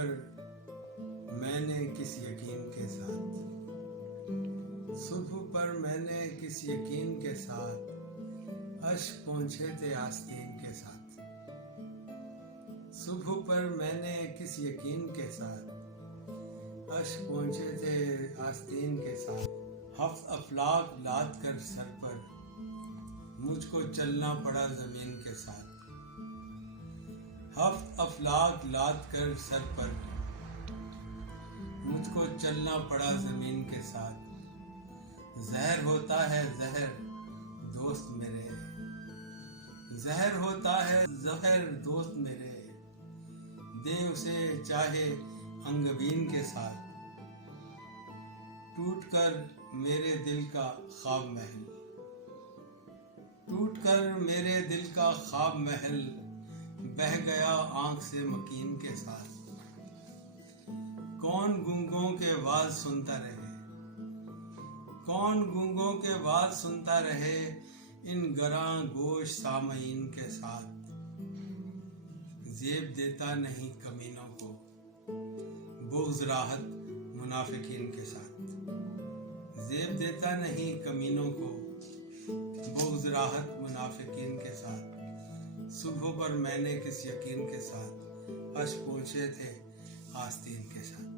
پر میں نے کس یقین کے ساتھ، صبح پر میں نے کس یقین کے ساتھ اشک پہنچے تھے آستین کے ساتھ، صبح پر میں نے کس یقین کے ساتھ اشک پہنچے تھے آستین کے ساتھ، ہفت افلاک لاد کر سر پر مجھ کو چلنا پڑا زمین کے ساتھ، ہفت افلاک لاد کر سر پر مجھ کو چلنا پڑا زمین کے ساتھ، زہر ہوتا ہے زہر دوست میرے، زہر ہوتا ہے زہر دوست میرے، دے اسے چاہے انگبین کے ساتھ، ٹوٹ کر میرے دل کا خواب محل، ٹوٹ کر میرے دل کا خواب محل بہہ گیا آنکھ سے مکین کے ساتھ، کون گونگوں کے واز سنتا رہے، کون گونگوں کے واز سنتا رہے ان گراں گوش سامعین کے ساتھ، زیب دیتا نہیں کمینوں کو بغض راحت منافقین کے ساتھ، زیب دیتا نہیں کمینوں کو بغض راحت منافقین کے ساتھ، صبح پر میں نے کس یقین کے ساتھ اشک پہنچے تھے آستین کے ساتھ۔